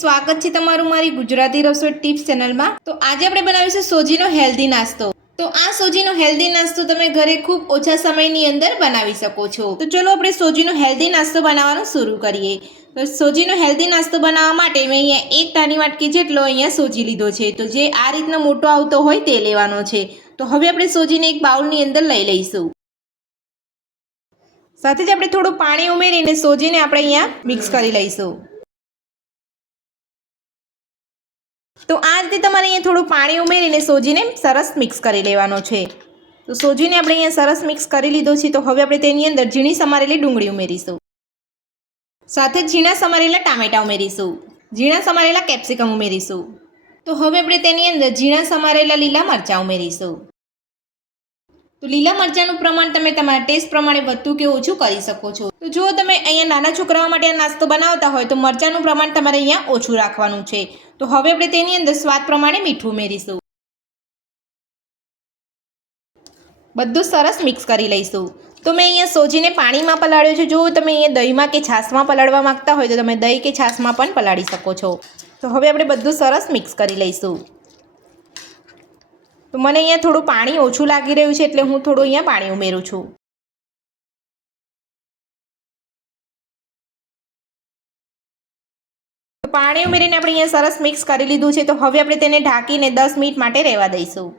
સ્વાગત છે તમારું મારી ગુજરાતી રસોઈ ટિપ્સ ચેનલમાં। તો આજે આપણે બનાવીશું સોજીનો હેલ્ધી નાસ્તો। તો આ સોજીનો હેલ્ધી નાસ્તો તમે ઘરે ખૂબ ઓછા સમયની અંદર બનાવી શકો છો। તો ચલો આપણે સોજીનો હેલ્ધી નાસ્તો બનાવવાનું શરૂ કરીએ। તો સોજીનો હેલ્ધી નાસ્તો બનાવવા માટે મેં અહીંયા એક નાની વાટકી જેટલો અહીંયા સોજી લીધો છે। તો જે આ રીતનો મોટો આવતો હોય તે લેવાનો છે। તો હવે આપણે સોજીને એક બાઉલની અંદર લઈ લઈશું। સાથે જ આપણે થોડું પાણી ઉમેરીને સોજીને આપણે અહીંયા મિક્સ કરી લઈશું। તો આ રીતે તમારે અહીંયા થોડું પાણી ઉમેરીને સોજીને સરસ મિક્સ કરી લેવાનો છે। તો સોજીને આપણે અહીંયા સરસ મિક્સ કરી લીધો છે। તો હવે આપણે તેની અંદર ઝીણી સમારેલી ડુંગળી ઉમેરીશું, સાથે ઝીણા સમારેલા ટામેટા ઉમેરીશું, ઝીણા સમારેલા કેપ્સિકમ ઉમેરીશું। તો હવે આપણે તેની અંદર ઝીણા સમારેલા લીલા મરચાં ઉમેરીશું। તો લીલા મરચાંનું પ્રમાણ તમે તમારા ટેસ્ટ પ્રમાણે વધતું કે ઓછું કરી શકો છો। તો જો તમે અહીંયા નાના છોકરાઓ માટે આ નાસ્તો બનાવતા હોય તો મરચાંનું પ્રમાણ તમારે અહીંયા ઓછું રાખવાનું છે। તો હવે આપણે તેની અંદર સ્વાદ પ્રમાણે મીઠું ઉમેરીશું। બધું સરસ મિક્સ કરી લઈશું। તો મેં અહીંયા સોજીને પાણીમાં પલાળ્યો છે। જો તમે અહીંયા દહીંમાં કે છાશમાં પલાળવા માંગતા હોય તો તમે દહીં કે છાશમાં પણ પલાળી શકો છો। તો હવે આપણે બધું સરસ મિક્સ કરી લઈશું। તો મને અહીંયા થોડું પાણી ઓછું લાગી રહ્યું છે એટલે હું થોડું અહીંયા પાણી ઉમેરું છું। તો પાણી ઉમેરીને આપણે અહીંયા સરસ મિક્સ કરી લીધું છે। તો હવે આપણે તેને ઢાંકીને 10 મિનિટ માટે રહેવા દઈશું।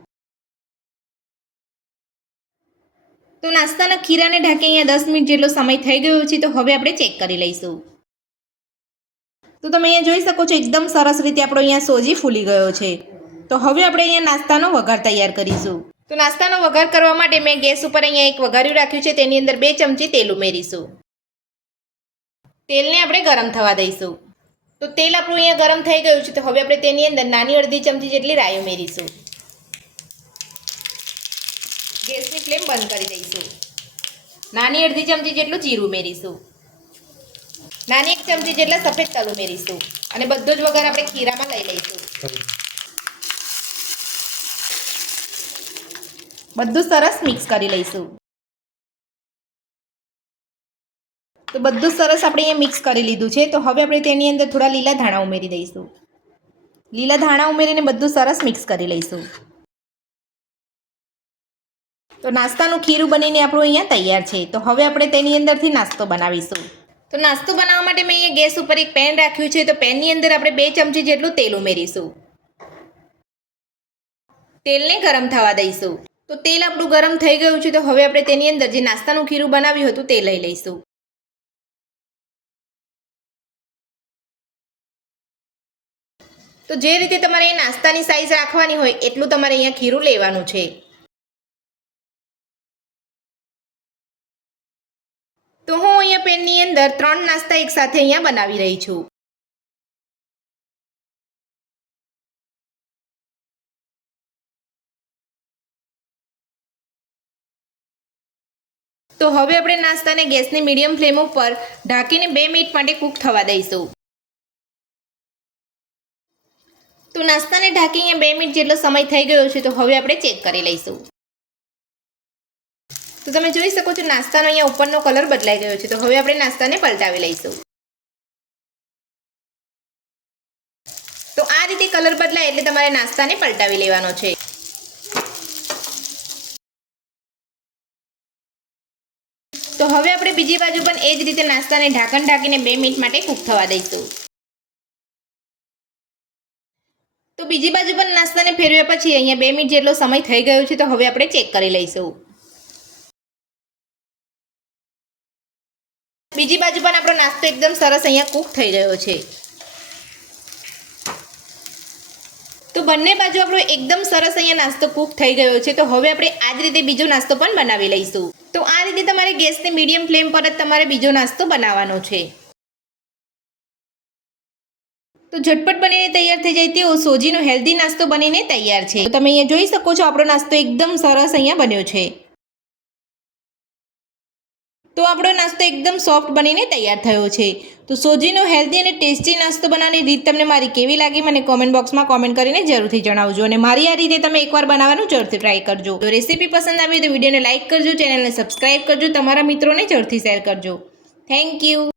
તો નાસ્તાના ખીરાને ઢાંકી અહીંયા 10 મિનિટ જેટલો સમય થઈ ગયો છે। તો હવે આપણે ચેક કરી લઈશું। તો તમે અહીંયા જોઈ શકો છો એકદમ સરસ રીતે આપણો અહીંયા સોજી ફૂલી ગયો છે। તો હવે આપણે અહીંયા નાસ્તાનો વઘાર તૈયાર કરીશું। તો નાસ્તાનો વઘાર કરવા માટે મેં ગેસ ઉપર અહીંયા એક વઘાર્યું રાખ્યું છે। તેની અંદર 2 ચમચી તેલ ઉમેરીશું। તેલને આપણે ગરમ થવા દઈશું। તો તેલ આપણું અહીંયા ગરમ થઈ ગયું છે। તો હવે આપણે તેની અંદર નાની અડધી ચમચી જેટલી રાઈ ઉમેરીશું। ગેસની ફ્લેમ બંધ કરી દઈશું। નાની અડધી ચમચી જેટલું જીરું ઉમેરીશું। નાની 1 ચમચી જેટલા સફેદ તલ ઉમેરીશું અને બધો જ વઘાર આપણે ખીરામાં લઈ લઈશું। બધું સરસ મિક્સ કરી લઈશું। તો બધું સરસ આપણે અહીંયા મિક્સ કરી લીધું છે। તો હવે આપણે તેની અંદર થોડા લીલા ધાણા ઉમેરી દઈશું। લીલા ધાણા ઉમેરીને બધું સરસ મિક્સ કરી લઈશું। તો નાસ્તાનું ખીરું બનીને આપણું અહીંયા તૈયાર છે। તો હવે આપણે તેની અંદરથી નાસ્તો બનાવીશું। તો નાસ્તો બનાવવા માટે મેં અહીંયા ગેસ ઉપર એક પેન રાખ્યું છે। તો પેનની અંદર આપણે 2 ચમચી જેટલું તેલ ઉમેરીશું। તેલને ગરમ થવા દઈશું। તો તેલ આપણું ગરમ થઈ ગયું છે। તો હવે આપણે તેની અંદર જે નાસ્તાનું ખીરું બનાવ્યું હતું તે લઈ લઈશું। તો જે રીતે તમારે એ નાસ્તાની સાઈઝ રાખવાની હોય એટલું તમારે અહીંયા ખીરું લેવાનું છે। તો હું અહીંયા પેનની અંદર 3 નાસ્તા એકસાથે અહીંયા બનાવી રહી છું। તો હવે આપણે નાસ્તાને ગેસની મીડિયમ ફ્લેમ ઉપર ઢાંકીને 2 મિનિટ માટે કૂક થવા દઈશું। તો નાસ્તાને ઢાંકી અહીંયા 2 મિનિટ જેટલો સમય થઈ ગયો છે। તો હવે આપણે ચેક કરી લઈશું। તો તમે જોઈ શકો છો નાસ્તાનો અહીંયા ઉપરનો કલર બદલાઈ ગયો છે। તો હવે આપણે નાસ્તાને પલટાવી લઈશું। તો આ રીતે કલર બદલાય એટલે તમારે નાસ્તાને પલટાવી લેવાનો છે। તો હવે આપણે બીજી બાજુ પણ એ જ રીતે નાસ્તાને ઢાંકણ ઢાંકીને 2 મિનિટ માટે કૂક થવા દઈશું। તો બીજી બાજુ પણ નાસ્તાને ફેરવ્યા પછી અહીંયા 2 મિનિટ જેટલો સમય થઈ ગયો છે। તો હવે આપણે ચેક કરી લઈશું। બીજી બાજુ પણ આપણો નાસ્તો એકદમ સરસ અહીંયા કૂક થઈ ગયો છે। તો બંને બાજુ આપણો એકદમ સરસ અહીંયા નાસ્તો કૂક થઈ ગયો છે। તો હવે આપણે આ જ રીતે બીજો નાસ્તો પણ બનાવી લઈશું। તો આ રીતે તમારે ગેસની મીડિયમ ફ્લેમ પર જ તમારે બીજો નાસ્તો બનાવવાનો છે। તો ઝટપટ બનીને તૈયાર થઈ જાય તેવો સોજીનો હેલ્ધી નાસ્તો બનીને તૈયાર છે। તો તમે અહીંયા જોઈ શકો છો આપણો નાસ્તો એકદમ સરસ અહીંયા બન્યો છે। તો આપણો નાસ્તો એકદમ સોફ્ટ બનીને તૈયાર થયો છે। તો સોજીનો હેલ્ધી અને ટેસ્ટી નાસ્તો બનાવવાની રીત તમને મારી કેવી લાગી મને કોમેન્ટ બોક્સમાં કોમેન્ટ કરીને જરૂરથી જણાવજો। અને મારી આ રીતે તમે એકવાર બનાવવાનું જરૂરથી ટ્રાય કરજો। જો રેસીપી પસંદ આવી તો વિડીયોને લાઇક કરજો, ચેનલને સબસ્ક્રાઇબ કરજો, તમારા મિત્રોને જરૂરથી શેર કરજો। Thank you.